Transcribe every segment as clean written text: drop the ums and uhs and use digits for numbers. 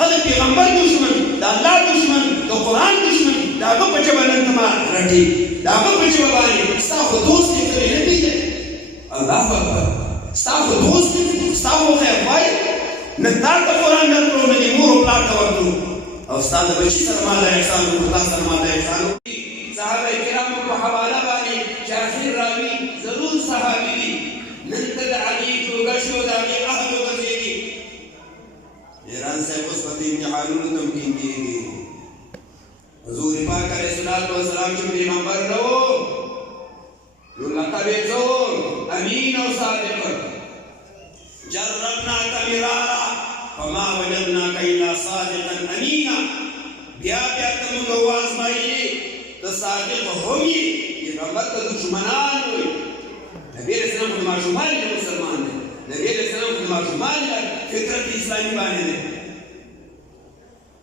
هغه پیغمبر دشمن د الله دشمن د قرآن دشمن داغه په جبه نن ته ما رټي داغه په جبه باندې ستا خو دوست یې کړی نه پیژنې الله اکبر ستا خو دوست ستا خو خیر وای نه تا ته قرآن درکړو نه دې مور او پلار ته ورکړو او ستا د بچي سره ما له احسان وکړو تا سره ما له احسان وکړي صحابه کرامو په حواله باندې چې اخر راوي ضرور صحابي دي نن ته د علي جوګه شو د هغې اهل وګرځېږي ایران صاحب اوس په دې امتحانونو تمکین کېږي حضور پاک علیه الصلاة والسلام چې پیغمبر نه و نو لقب یې څه و امین او صادق جربناک مرارا فما وجدناک الا صادقا امینا بیا بیا ته موږ وازمایلې ته صادق هم یې پیغمبر ته دشمنان وي نبی علیہ السلام خود معشومان دی مسلمان دی نبی علیہ السلام خود معشومان دی فطرت اسلامی باندې دی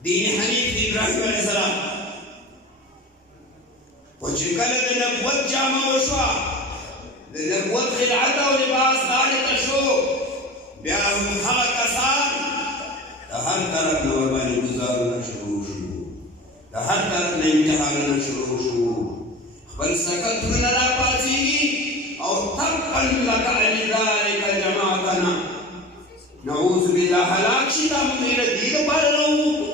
دین حنیف دی ابراهیم علیہ السلام و چې کله د نبوت جامه وشوه د نبوت خلعت او لباس غاړې ته شو بیا هم هغه کسان د هر طرف نه ورباندې ګزارونه شروع شو د هر طرف نه امتحانونه شروع شو خپل سکتونه راپاڅېږي او تبا لك لذلك جماعتنا نعوذ بالله هلاك شي دا موږ یې د دې لپاره راووتو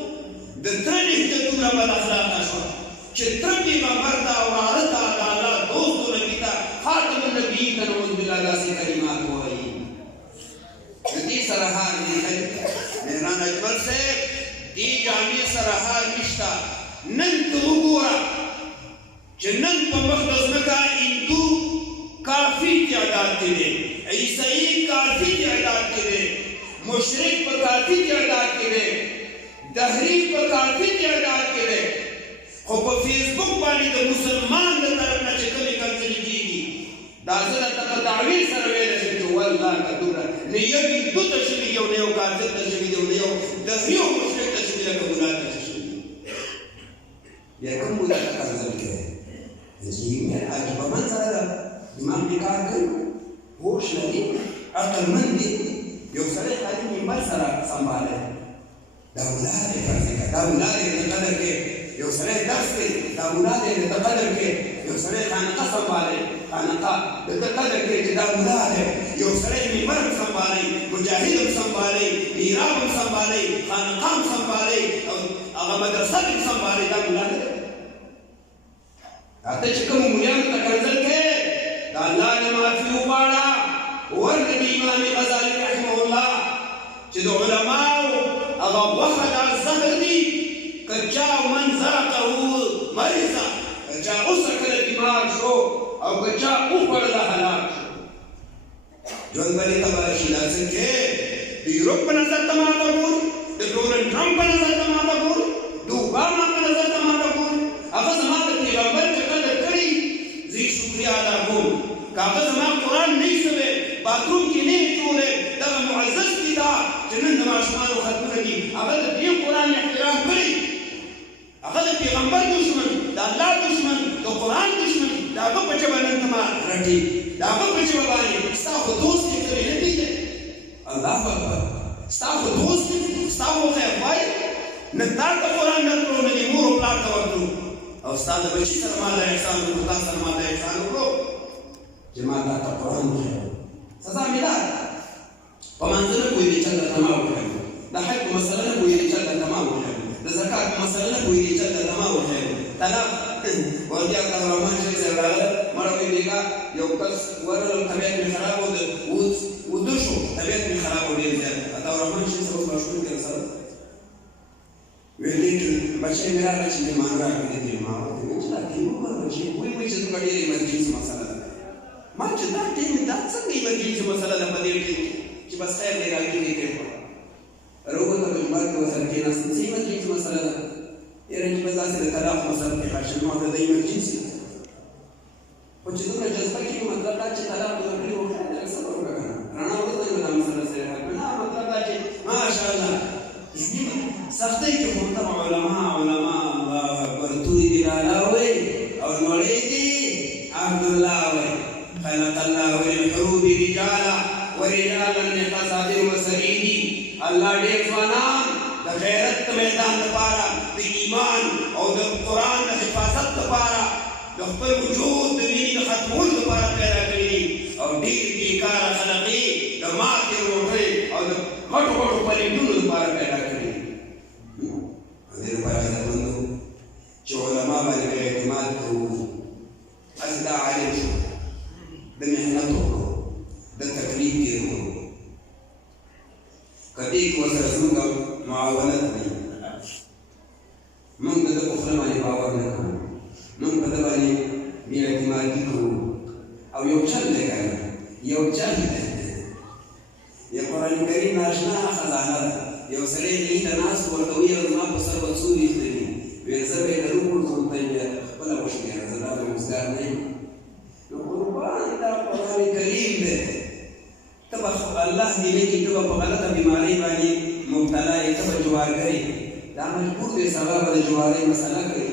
د تره نهجتونه بد اخلاقه شوه چې تره پیغمبر ته او هغه ته د الله دوست و نبي ته خاتم النبیین ته نعوذ بالله داسې کلمات ووایي د دې سره حال دی مهران اجمل صاحب دې جامع سره حال نشته نن ته وګوره چې نن په مخ د ځمکه هندو کافی تعداد کے لئے عیسائی کافی تعداد کے لئے مشرک پر کافی تعداد کے لئے دہری پر کافی تعداد کے لئے خو په فیسبوک باندې د مسلمان د طرف نه چې کمی کنځلې کېږي دا زه درته په تعویل سره ویلی شم چې والله که دومره نه یو هندو ته شوي دي او نه یو کافر ته شوي دي او نه یو دهري او مشرک ته شوي لکه ګناه ته چې شوي بیا کوم مولا ته کنځل کوي چې عجیبه منظره ده امام نکار کوي هوش لري عقلمند دی یو سړی خالي منبر سره سنبالی دا اولاد یې فرض کړه دا اولاد یې د قدر کې یو سړی درس کوي دا اولاد یې د قدر کې یو سړی خانقه سنبالی خانقه د قدر کې چې دا اولاد دی یو سړی منبر هم سنبالی مجاهد هم سنبالی میراب هم سنبالی خانقه هم سنبالی او هغه مدرسه هم سنبالی دا اولاد دی ته چې کومو مولیانو ته کنځل کوې دا الله نه معافي وغواړه ورته د امام غزالي رحمه الله چې د علماو هغه غوښه دا زهر دي که چا من ذاقه مرضه که چا اوسه کله بیمار شو او که چا وخوړله هلاک شو ژوند به دې تباه شي دا څنګه د یوروپ په نظر ته ماته ګوري د ډونلډ ټرمپ په نظر ته ماته ګوري د اوباما په نظر ته ماته ګوري هغه زما د پیغمبر چې قدر کړي زه یې شکریا ادا کوم که هغه زما قرآن نه وي شوی باتروم کې نه وي جوړی دغه معزز کتاب چې نن د ماشومانو ختمونه دي هغه د دې قرآن احترام کړي هغه د پیغمبر دشمن د الله دشمن د قرآن دشمن د هغه په ژبه نن ته ما رټي د هغه په ژبه باندې ستا خو دوست یې کړی نه پیژنې الله اکبر ستا خو دوست ستا خو خیر وای نه تا ته قرآن درکړو نه دې مور او پلار ته ورکړو او ستا د بچي سره ما له احسان وکړو تا سره ما له احسان وکړو چې ما تا ته قرآن وښیو سزا مې دا ده په منځه نه پوهېدې چل درته ما وښیو د حج په مسله نه پوهېدې چل درته ما وښیو د زکات په مسله نه پوهېدې چل درته ما وښیو طلاق ورته عبدالرحمن شیخ صاحب راغله مړه مې بېګا یو کس ورغلل طبیعت مې خراب و وده شو طبیعت مې خراب و ډېر زیات عطاالرحمن شیخ صاحب اوس مشهور دی رسره ویل بچی مې راغله چې مېلمانه راغلي دي ما ورته ویل چې دا ټیم وګوره بچي وایي چې زموږ ډېره ایمرجنسي مسله ده ما چې دا ټیم دا څنګه ایمرجنسي مسله ده په دې ټیم چې بس خیر دی راګي دې پرېښوده راووته په جومات کې ورسره کېناستم څه ایمرجنسي مسله ده یاره چې بس داسې د طلاق مسله کې خاص شي ما ورته د ایمرجنسي خو چې دومره جذبه کې مطلب دا چې طلاق ورکړي و خیر دی صبر وکړه که نه رڼا وروسته مې دا مسله سره حل کړه نه مطلب دا چې ماشاءالله سختۍ کې خو ته علما الله اکبر تورې دي لالا وایي او نوړې دي عبدالله وایي خلق الله للحروب رجالا ورجالا لقصاد وسعيدي الله ډېر ځوانان د غیرت میدان لپاره د ایمان او د قرآن د حفاظت لپاره د خپل وجود د وینې د ختمولو لپاره پیدا کړي دي او ډېر بېکاره خلق یې د ماتې روټۍ او د غټو غټو پلیټونو لپاره پیدا کړي دي. او دې لپاره عزتمندو چې علما باندې پرې اعتماد کوو، هسې دا عالم شو، د محنت وکړو، د تکلیف تېر کړو، که دې کې ورسره زموږ معاونت وي، موږ د ده په خوله باندې باور نه کوو، موږ په ده باندې بې اعتمادي کوو او یو چل دی که نه، یو چل دی. د قرآن کریم ناشنا خزانه ده. یو سړی دې ته ناست ورته ویل زما په سر به څو ویښته دي، ویل زه به یې لرو ورځم ته یې خپله وشمېره، زه دا بېوزګار نه یم. نو قربان دا قرآن کریم دی، ته به الله دې نه کړي ته به په غلطه بیمارۍ باندې مبتلا یې، ته به جوارګر یې، دا مجبور دی سبا به د جوارۍ مسله کوي،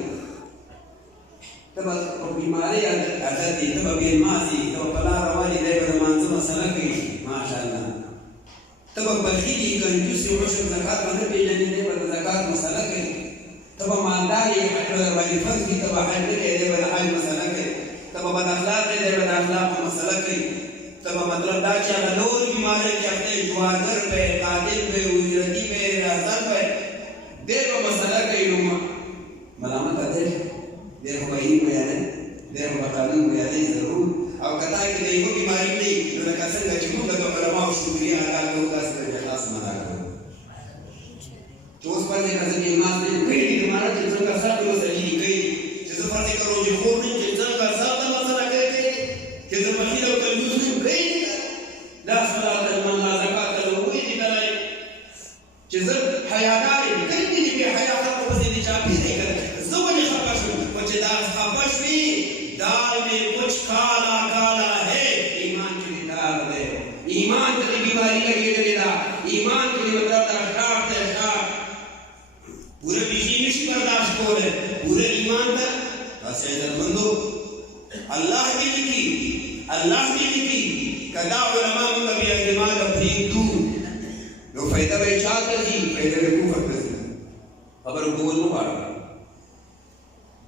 ته به په بیمارۍ عادت یې، ته به بېلماس یې، ته به په لار روان یې، دی به د مانځه مسله کوي ماشاءالله، ته به بخیل یې، کنجوس یې، عشر زکات به نه پېژنې، دی به د زکات مسله کوي، ته به مالدار یې، حج به درباندې فرض کړي، ته به حج نه کوې، دی به د حج مسله کوي، ته به بد اخلاق یې، دی به د اخلاقو مسله کوي، ته به مطلب دا چې هغه نور بیمارۍ چې هغه جوارګر به، قاتل به، اجرتي به، ریاضت به، دی به مسله کوي. نو ملامته دی، دی خو به علم بیانوي، دی خو به قانون بیانوي ضرور. او که تا کې د یوه بیماري نه وي، نو لکه څنګه چې موږ د علماو شکریا ادا کوو، داسې به د اخلاص ادا کوو. چې اوس فرض یې که زه بېلماس نه یم، کوي دې مانا چې څنګه سر دې وسلي دي کوي، چې زه فرض یې که روژهخور نه یم، چې څنګه سر ته مسله کوي، چې زه بخیل او کنجوس نه یم، کوي دې که لا صلاة لمن لا زکات له، وایي دې که نه چې زه حیادار یم، کوي دې بې حیا خلکو پسې دې چاپېر یې که زه ولې خفه شوم، خو چې دا خفه شوې دال میں کچھ کالا کالا ہے، ایمان کے لیے دال ہے، ایمان کے لیے بیماری لگی دلی دا، ایمان کے لیے مطلب دا اشتاق تے اشتاق پورے بیشی نشی برداشت کو ہے، پورے ایمان تا بس عزت مندو اللہ کی لکی، اللہ کی لکی کدا علماء مکبی اعتماد اپنی دور نو فیدہ بے چاہتا تھی، فیدہ بے کوفت تھی خبر قبول نو بارا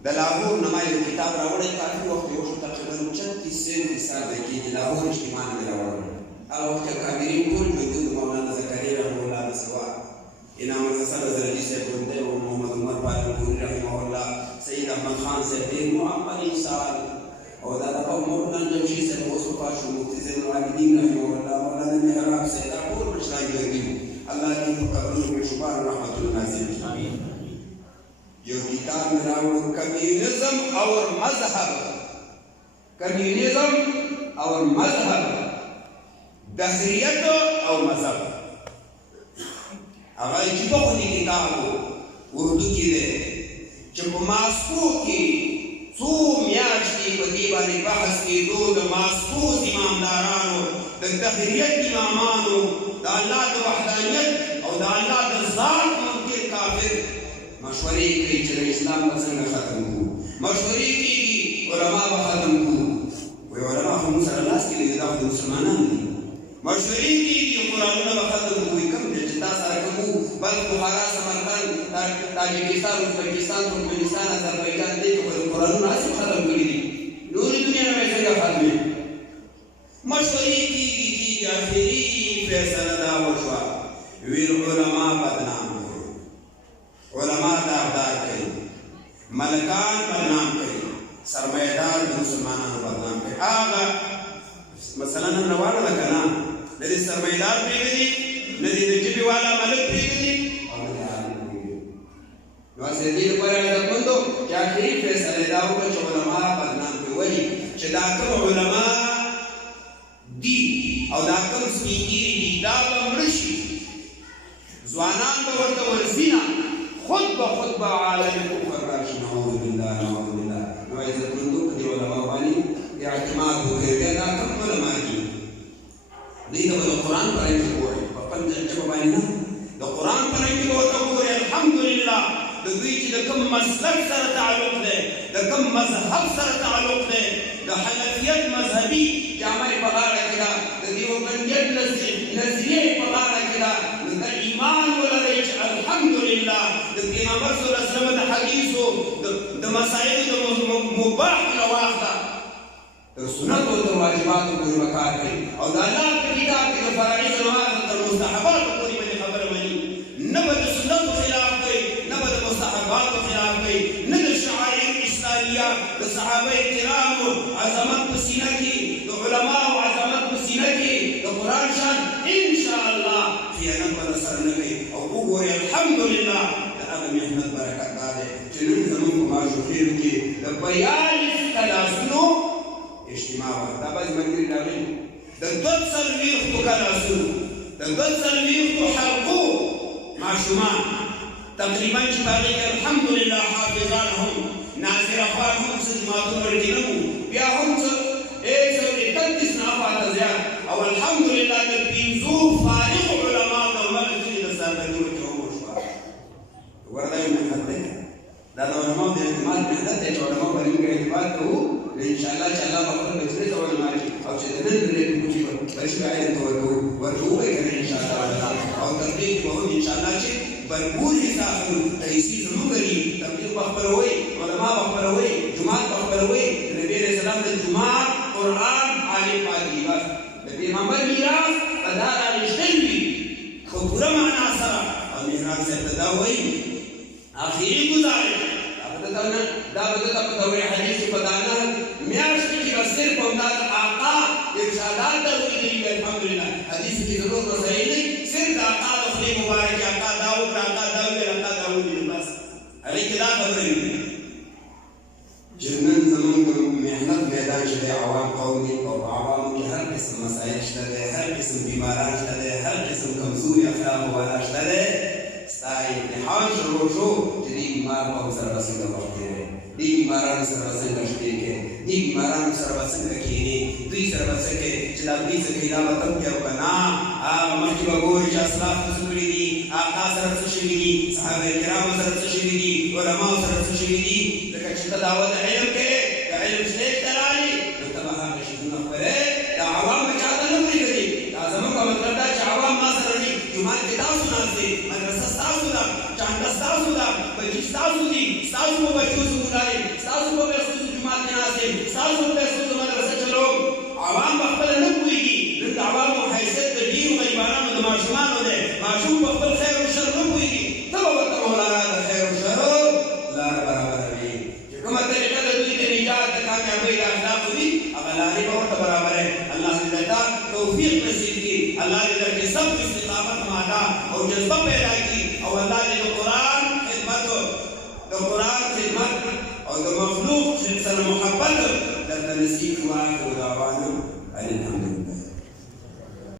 د لاهور نما یو کتاب راوړی، کافي وخت یې وشو، تقریبا 36 سال دی کېږي، لاهور اجتماع مې راوړی. هغه وخت کې کابرین ټول موجود، مولانا زکریا رحمه الله د سوا، انعام الحسن زردي صاحب ژوندی و، محمد عمر پالنپوري رحمه الله، سید احمد خان صاحب ډېر معمر انسان، او دا دغه مولانا جمشید صاحب اوس وفات شو، مفتي زین العابدین رحمه الله، مولانا محراب صاحب، دا ټول مشران ژوندي وو. الله دې په قبرونو کې شفاعت رحمتونه نازل کړي. یو کتاب میں راوڑو کمیونزم اور مذہب، کمیونزم اور مذہب، دہریت اور مذہب. اگر جبا خودی کتابو اردو کی دے چپ ماسکو کی سو میاش کی پدیبانی بحث کی دو دا ماسکو امامدارانو دا دہریت امامانو دا اللہ دا وحدانیت اور دا اللہ دا ذات ممکن کافر مشورې کوي چې د اسلام به څنګه ختم کړو، مشورې کېږي علما به ختم کړو، وایي علما خو موږ سره لاس کې دي، دا خو د مسلمانان دي، مشورې کېږي قرآنونه به ختم کړو، وایي کوم دی چې تا سره کوو، بلخ بخارا سمرقند تاجکستان ازبکستان ترکمنستان اذربایجان دې کې خو د قرآنونه هسې ختم کړي دي، نورې دنیا نه به یې څنګه ختموي. مشورې کېږي آخري فیصله دا وشوه، ویل علما بدنام علماء داغدار کئی، ملکان بدنام کئی، سرمایدار مسلمانانو بدنام کئی. آغا مثلا نن روانه ده که نه، نه دې سرمایدار پرېږدي، نه دې د ژبې والا ملک پرېږدي او نه دې عالم پرېږدي. نو هسې دې لپاره عزتمندو چې آخري فیصله یې دا وکړه چې علما بدنام کړي. ولې چې دا کوم علما دي او دا کوم سپین ږیري دي دا به مړه شي، ځوانان به ورته ورځي نه، خود به عالم کفر راشي. نعوذ بالله نعوذ بالله. نو عزتمندو په دې علماو باندې اعتماد وکړئ. بیا دا کوم علما دي، دوی ته به د قرآن په رنګ کې ووایي، په خپل ژبه باندې نه، د قرآن په رنګ کې به ورته وګورئ. الحمدلله د دوی چې د کوم مسلک سره تعلق دی، د کوم مذهب سره تعلق دی، د حنفیت مذهبي جامه یې په غاړه کې ده، د دیوبندیت نظریه یې په غاړه کې ده، نو ته ایمان ولرئ چې الحمدلله الحمدلله د پیغمبر صلی الله علیه وسلم د حدیثو د مسایلو د مباح نه واخله تر سنتو تر واجباتو پورې به کار کوي او د الله په کتاب کې د فرایضو نه واخله تر مستحباتو پورې به خبره مني نه به د سنتو خلاف کوي نه به د مستحباتو خلاف کوي نه د شعائر اسلامیه د صحابه کرامو عظمت په سینه کې د علماو عظمت په سینه کې د قرآن شان انشاءالله خیانت به سره نه کوي او وګورئ الحمدلله د هغه محنت برکت دا دی چې نن زموږ په ماشوخېلو کې د 42 کلاسونو اجتماع وه دا بعضې ملګري راغلي د 240 کلاسونو د 240 حلقو ماشومان تقریبا چې په هغې کې الحمدلله حافظان هم ناظر افغان هم څه جماعتونه ورکې نه وو بیا هم څه 131 نه پاته زیات او الحمدلله د 50 فارغ علماو د عمر ځینې د سرګردونو کې هم وشوه ګوره دا یو محنت دی دا د علماو د اعتماد محنت دی چې علماو باندې موږ اعتماد کوو نو انشاءالله چې الله به خپل بچرې ته ورنما کړي او چې د نن ورځې کوچي بچي به علم ته ورکوو به یې که نه انشاءالله او تبلیغ به هم انشاءالله چې भरपूर हिसाब तहसील जरूर करी तबलीग बखबर हुई उलमा बखबर हुई जुमात बखबर हुई नबी अलैहि सलाम ने जुमात कुरान आलिम पाकी बस नबी मोहम्मद मीरास अदार al-shilbi को पूरा माना सरा और मीरास से इब्तिदा हुई आखिरी गुजारिश दावत दौरे हदीस बताना मियाश की सिर्फ अंदाज आका इरशादात दरूरी अल्हम्दुलिल्लाह हदीस की जरूरत नहीं सिर्फ आका दफली मुबारक आका दाऊद आका दाऊद बस अरे किदा खबरें जन्नत ज़मीन में मेहनत मैदान चले आवाम कौमी और आवाम की हर किस्म मसाइल चले हर किस्म बीमारान चले हर किस्म कमजोरी अखलाक वाला चले स्ताई इम्तिहान शुरू शो जदी बीमार को सरबसन का वक्त है दी बीमारान सरबसन का शुरू के दी बीमारान सरबसन का कीने दुई सरबसन के चला बीस किला मतलब क्या बना मस्जिद बगोर जसलाफ सुबरी दी आका सरबसन शुरू साहब किराम सरबसन शुरू उलमा सरबसन शुरू लेकिन चिता दावत इल्म के इल्म से तराली तो तबाह में शुरू करे दा आवाम में चाहता न पूरी करी आजम का मतलब था आवाम ना सरनी जुमा किताब सुना से मदरसा सासुदा चांदा सासुदा बच्ची सासुदी सासु को बच्चों से बुलाए सासु को बेसुद जुमा के नासे सासु को बेसुद मदरसा चलो आवाम बखल न पूरीगी रिद आवाम को हैसियत दीर गरीबाना में माशूमान हो दे माशूम बखल खैर और शर न पूरीगी तब वक्त मौलाना खैर और शर ला बराबर है जो तरीका दुई के निजात का कामयाबी का अखलाक हुई अब अल्लाह ने बहुत बराबर है अल्लाह ने देता तौफीक नसीब की अल्लाह ने करके सब इस्तिकामत मादा और जज्बा पैदा की और अल्लाह ने कुरान खिदमत और मखलूक से मोहब्बत नसीब हुआ तो